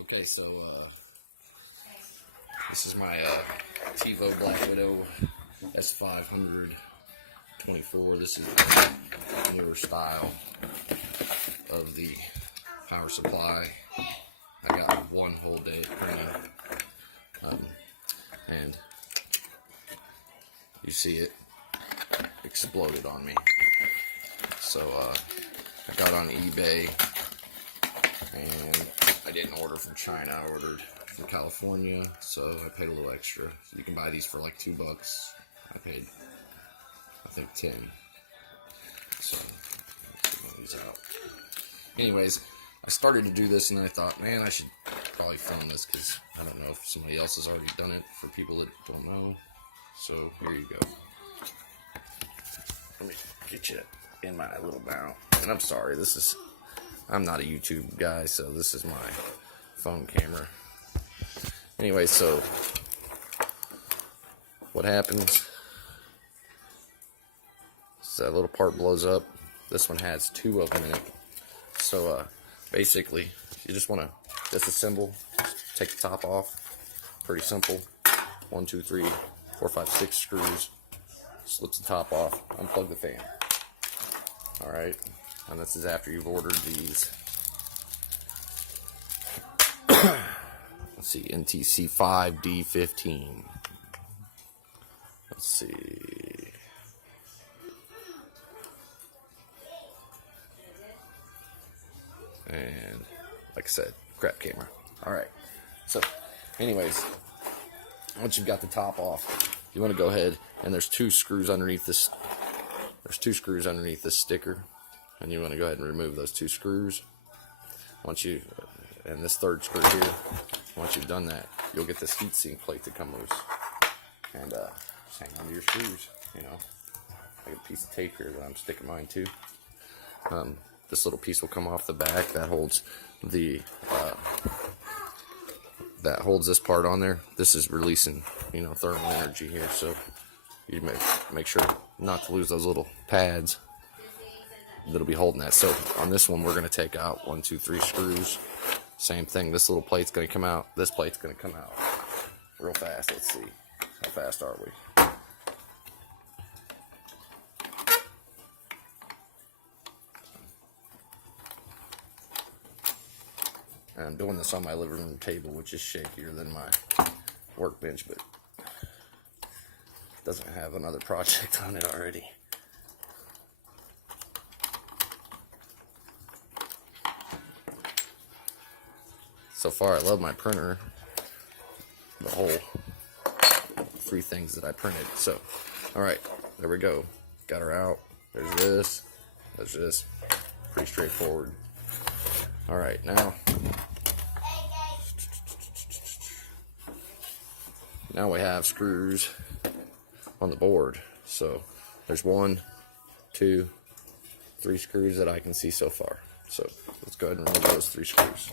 Okay, so this is my Tevo Black Widow S524. This is the newer style of the power supply. I got one whole day of printing, and you see it exploded on me. So I got on eBay, and I didn't order from China. I ordered from California, so I paid a little extra. You can buy these for like $2. I paid, I think, 10. So let's get these out. Anyways, I started to do this, and I thought, man, I should probably film this because I don't know if somebody else has already done it for people that don't know. So here you go. Let me get you in my little mount. And I'm sorry, I'm not a YouTube guy, so this is my phone camera. Anyway, so what happens is that little part blows up. This one has 2 of them in it. So basically, you just want to disassemble, take the top off. Pretty simple. 1, 2, 3, 4, 5, 6 screws. Slips the top off. Unplug the fan. Alright, and this is after you've ordered these. Let's see, NTC 5D15. Let's see. And like I said, crap camera. Alright, so anyways, once you've got the top off, you want to go ahead, and there's 2 screws underneath this. There's 2 screws underneath this sticker, and you want to go ahead and remove those 2 screws. Once you, and this 3rd screw here, once you've done that, you'll get this heatsink plate to come loose, and just hang on to your screws. You know, I got a piece of tape here that I'm sticking mine to. This little piece will come off the back that holds the this part on there. This is releasing, thermal energy here, so you make sure not to lose those little pads that'll be holding that. So on this one, we're going to take out 1, 2, 3 screws. Same thing. This little plate's going to come out. This plate's going to come out real fast. Let's see. How fast are we? And I'm doing this on my living room table, which is shakier than my workbench, but doesn't have another project on it already. So far, I love my printer. The whole 3 things that I printed. So, alright, there we go. Got her out. There's this. There's this. Pretty straightforward. Alright, now we have screws on the board. So there's 1, 2, 3 screws that I can see so far. So let's go ahead and remove those 3 screws.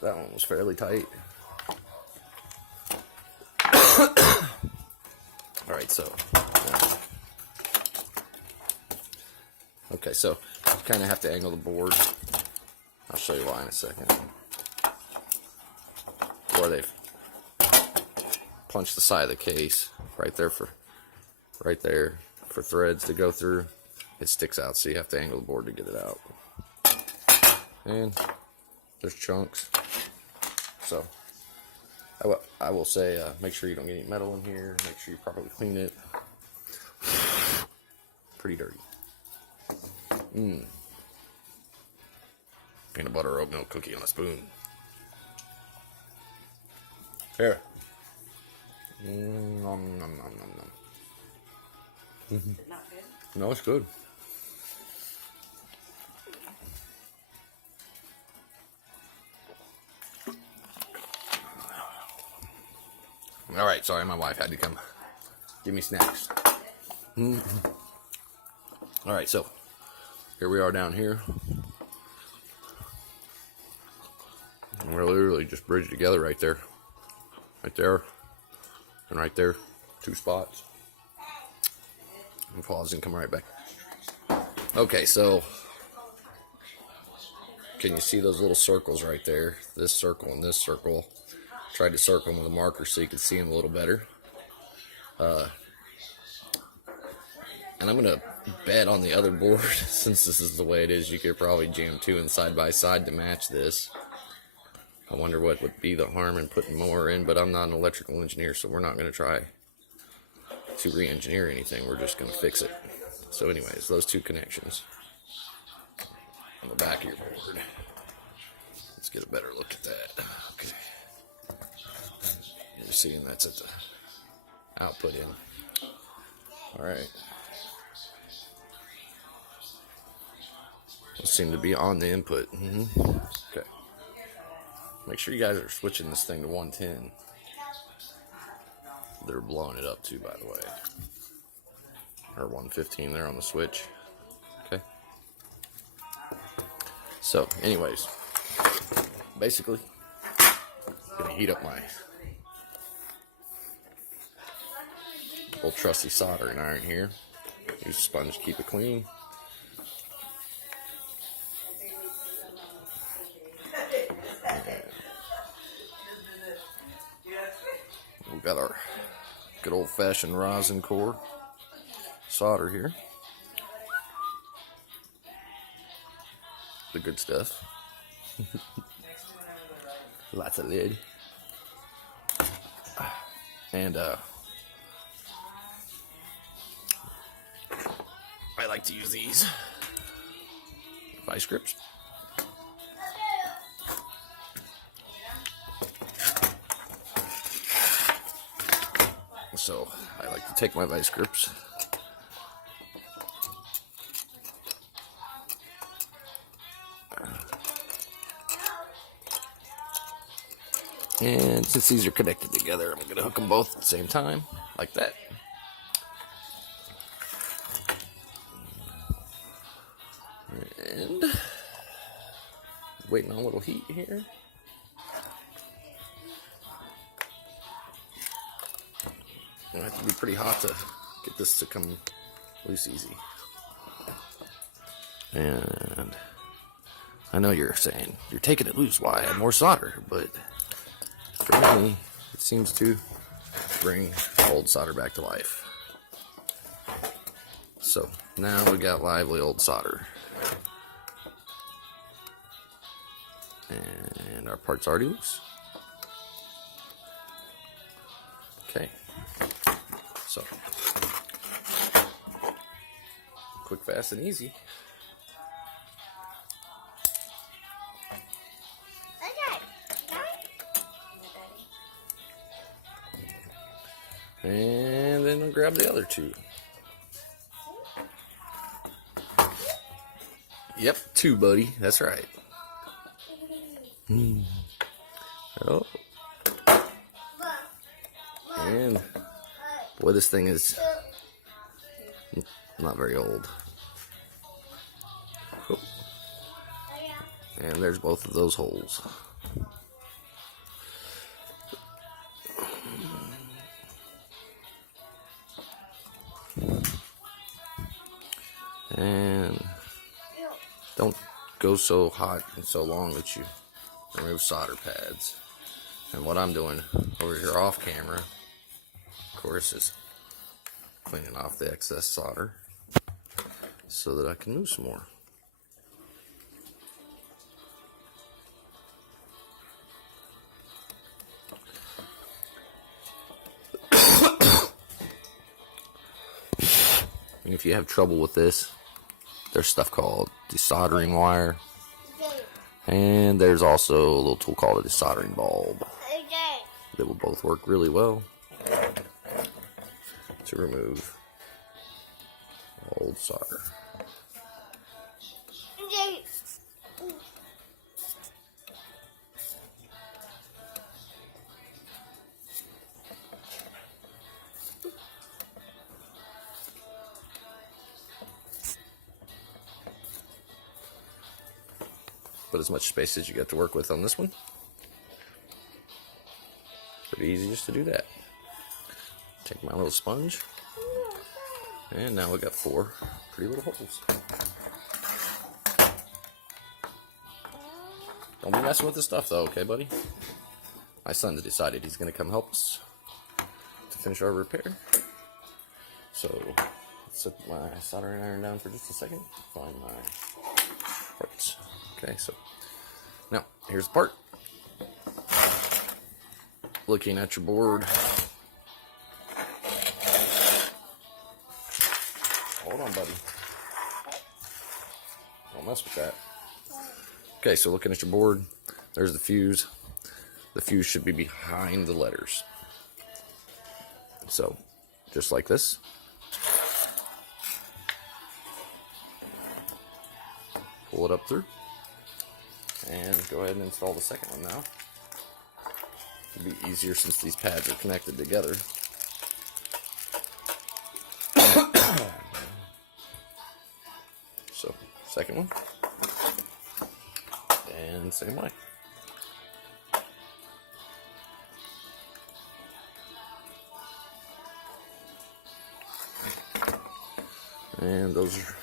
That one was fairly tight. Alright, so okay, so you kind of have to angle the board. I'll show you why in a second. Or they've punched the side of the case right there for threads to go through. It sticks out, so you have to angle the board to get it out. And there's chunks. So I will say, make sure you don't get any metal in here. Make sure you properly clean it. Pretty dirty. Peanut butter oat milk cookie on a spoon. Here. Nom, nom, nom, nom, nom. Not good? No, it's good. Alright, sorry, my wife had to come give me snacks. Alright, so here we are down here. And we're literally just bridged together right there. Right there. And right there. 2 spots. I'm pausing, come right back. Okay, so can you see those little circles right there? This circle and this circle. Tried to circle them with a marker so you could see them a little better. And I'm going to bet on the other board, since this is the way it is, you could probably jam 2 in side by side to match this. I wonder what would be the harm in putting more in, but I'm not an electrical engineer, so we're not going to try to re-engineer anything. We're just going to fix it. So anyways, those 2 connections on the back of your board. Let's get a better look at that. Okay. You're seeing that's at the output in. Alright. Those seem to be on the input. Okay. Make sure you guys are switching this thing to 110. They're blowing it up too, by the way. Or 115 there on the switch. Okay. So, anyways. Basically, I'm gonna heat up my old trusty soldering iron here. Use a sponge to keep it clean. We've got our good old-fashioned rosin core solder here. The good stuff. Lots of lid. And I like to use these vice grips. So I like to take my vice grips and since these are connected together, I'm going to hook them both at the same time, like that. And waiting on a little heat here. It'll have to be pretty hot to get this to come loose easy. And I know you're saying, you're taking it loose, why add more solder? But for me, it seems to bring old solder back to life. So now we got lively old solder. And our part's already loose. Okay. So, quick, fast, and easy. And then I'll grab the other 2. Yep, 2, buddy. That's right. Oh. And boy, this thing is not very old. Oh. And there's both of those holes. And don't go so hot and so long that you remove solder pads. And what I'm doing over here off camera, of course, is cleaning off the excess solder so that I can move some more. And if you have trouble with this, there's stuff called desoldering wire. And there's also a little tool called a desoldering bulb that will both work really well to remove old solder. But as much space as you get to work with on this one. Pretty easy just to do that. Take my little sponge, and now we got 4 pretty little holes. Don't be messing with this stuff though, okay, buddy? My son's decided he's going to come help us to finish our repair. So, let's set my soldering iron down for just a second. Find my parts. Okay, so now here's the part. Looking at your board. Hold on, buddy. Don't mess with that. Okay, so looking at your board, there's the fuse. The fuse should be behind the letters. So, just like this. Pull it up through. And go ahead and install the second one now. It'll be easier since these pads are connected together. So, second one. And same way. And those are...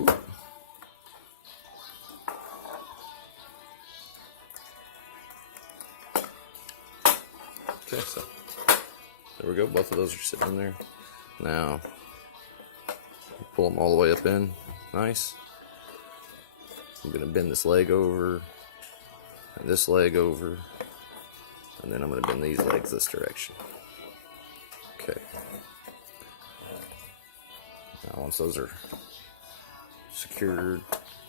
Ooh. Okay, so there we go. Both of those are sitting in there. Now, pull them all the way up in. Nice. I'm going to bend this leg over, and this leg over, and then I'm going to bend these legs this direction. Okay. Now once those are secured,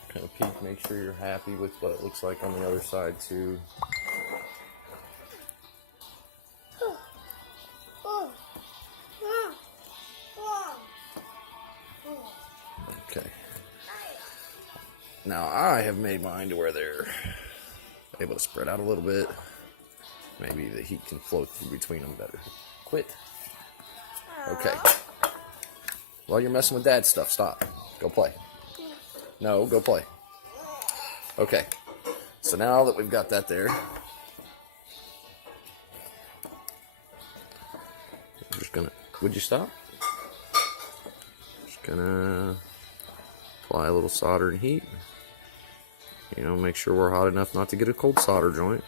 kind of peek, make sure you're happy with what it looks like on the other side too. Okay. Now I have made mine to where they're able to spread out a little bit. Maybe the heat can flow through between them better. Quit. Okay. While you're messing with Dad's stuff, stop. Go play. No, go play. Okay. So now that we've got that there, I'm just gonna, would you stop? Just gonna apply a little solder and heat. You know, make sure we're hot enough not to get a cold solder joint.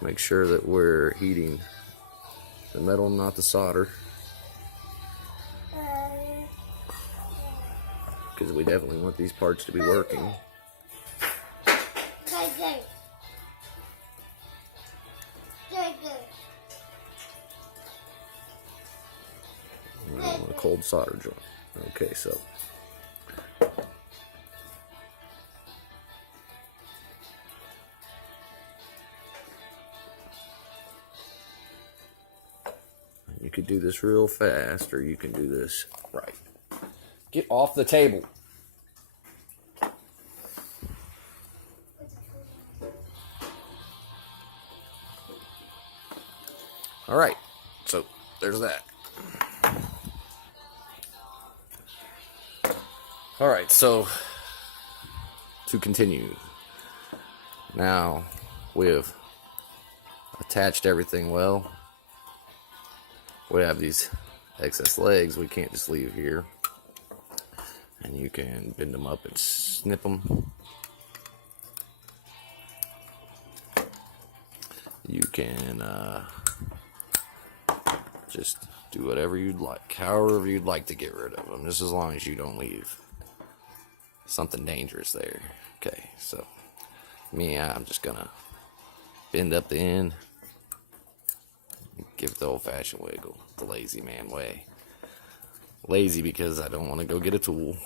Make sure that we're heating the metal, not the solder. Because we definitely want these parts to be working. We don't want a cold solder joint. Okay, so you could do this real fast, or you can do this right. Get off the table. All right, so there's that. All right, so to continue. Now we've attached everything well. We have these excess legs we can't just leave here. And you can bend them up and snip them. You can just do whatever you'd like, however you'd like to get rid of them, just as long as you don't leave something dangerous there. Okay, so me, I'm just gonna bend up the end, give it the old-fashioned wiggle, the lazy man way. Lazy because I don't want to go get a tool.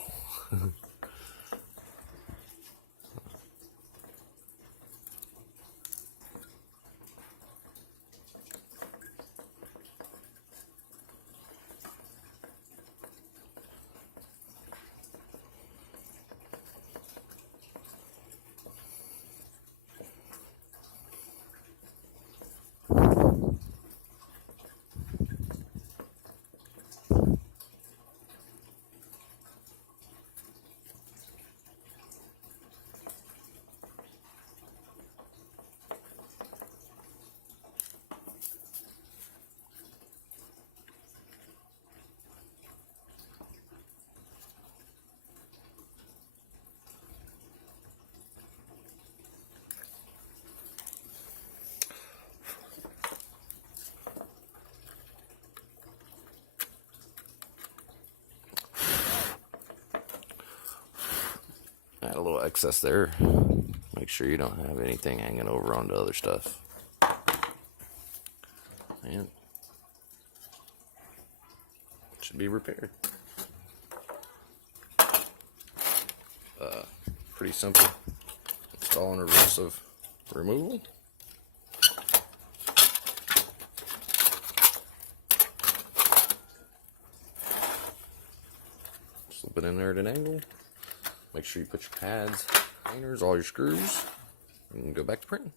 Add a little excess there. Make sure you don't have anything hanging over onto other stuff. And it should be repaired. Pretty simple. Install and reversive removal. Slip it in there at an angle. Make sure you put your pads, painters, all your screws, and go back to printing.